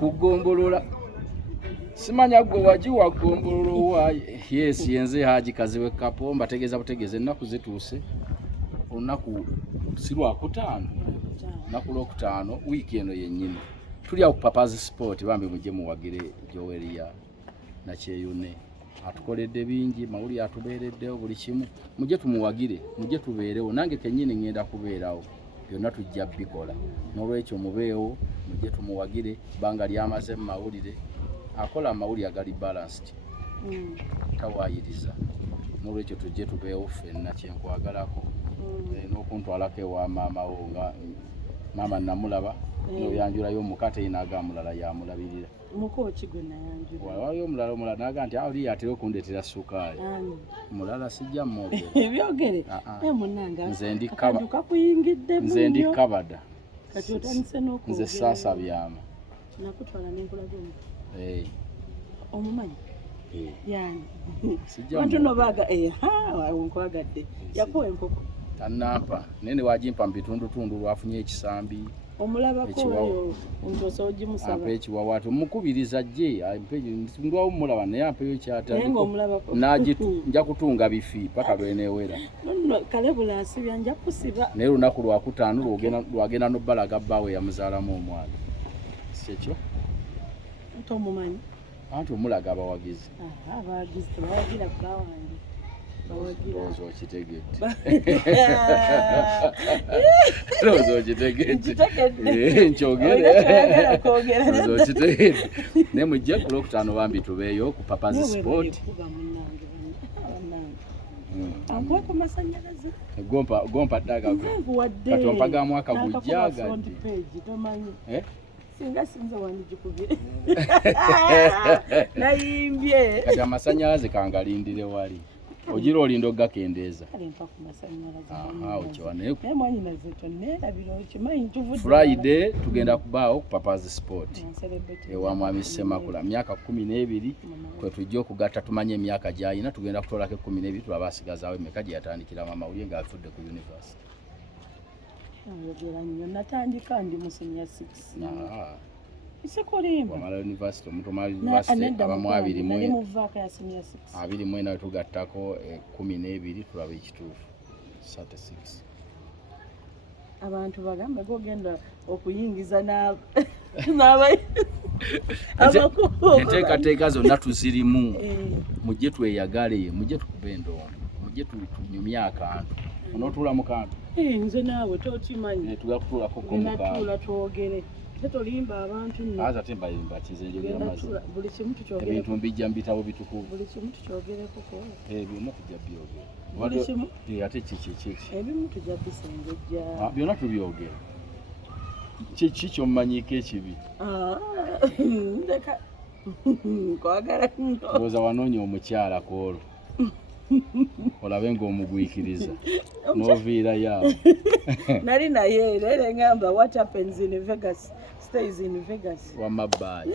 Kugombolola simanya gwe wagiwa gombolola owaye. Yes, yenze Haji Kaziwe Kapo mbategeeza butegeeze ennaku zituuse. Olunaku si Lwakutaano, lunaku Lwokutaano wiiki eno yennyini tuli ku Papa's Sport bambi mujje muwagire Joweria na Kyeyune atukoledde bingi mawuli atubeereddewo buli kimu mujje tumuwagire mujje tubeerewo nange kennyini ngenda kubeerawo byonna tujja bikola n'olwekyo mubeewo mujje tumuwagire banga lyamaze mu mawulire akola amawulire agali balanced tawaayiriza n'olwekyo tujje tubeewo ffenna kyenkwagalako n'okuntwalako ewa maama wo nga maama namulaba n'oyanjulayo omukate inaga mulala yamulabirira mukoki gwe nayanjula waliyo omulala naga nti oli yatera okundeetera sukaali mulala sijja mmwogera ebyogere munanga nze ndi kaba kakuyingidde nze ndi kabada kati otandise n'okwogera nze saasa byama nakutwala n'enkulaga omumanyi yani sijja bantu nobaga nkwagadde yakuwa enkoko tanampa nene wagimpa mu bitundutundu lwafunye ekisambi omulabako oyo ontosa ogimusaba ampe ekiwawa mukubiriza jje ndwawo mulaba naye ampeyo kyatandiko nja kutunga bifi paka lwenewera kale bulasibya nja kusiba naye lunaku Lwakutaano lwagenda n'obbalaga bbaawe yamuzaalamu omwana kyekyo tomumanyi anti omulaga abawagizi abawagizi tebawagira bbaawe wange Rozo kitegedde. Rozo kitegedde. Nkyogere. Rozo kitegedde. Ne mujja ku Lwokutaano bambi tubeeyo ku Papa's Sport. Akwako masanyalaze. Gompa daga. Kati ompaga mwaka gujjaga. Singa sinza wanijikubire. Nayimbye. Kati amasanyalaze kangalindire wali. Ojiro olindo gakendeeza. Friday tugenda kubaawo ku Papa's Sport. Ewa mwami Semakula myaka 12 kwe tujja okugatta tumanye emyaka gy'ayina tugenda kutolako 12 tulaba asigazaawo emeka gye yatandikira mama uli nga afudde ku university. Ayogera nnyo natandika ndi mu senior 6. Isekulimba wamala university omuntu omala university abamu 21 nawe tugattako 12 tulaba ekituufu 36 abantu bagambe gogenda okuyingiza enteekateeka zonna tuzirimu mujje tweyagale mujje tukube endongo mujje tunyumye akantu onotuula mu kantu nze naawe tokimanyi tugenda kutuulako natuula twogere tolimba abantu aza tembayimba kizenjogera mazi buli kimu tukyogere ebintu mbijja mbitabo bitukuvu buli kimu tukyogereko byonna tujja byogera buli kimu ate kiki ebimu tujja bisengejja byonna tubyogera kiki kyomumanyiko ekibi ndeka kwagala ndowooza wanoonya omukyala kwolwo olabe ng'omugwikiriza n'oviira yaabo nali naye era ngamba what happens in Vegas stays in Vegas wamabbali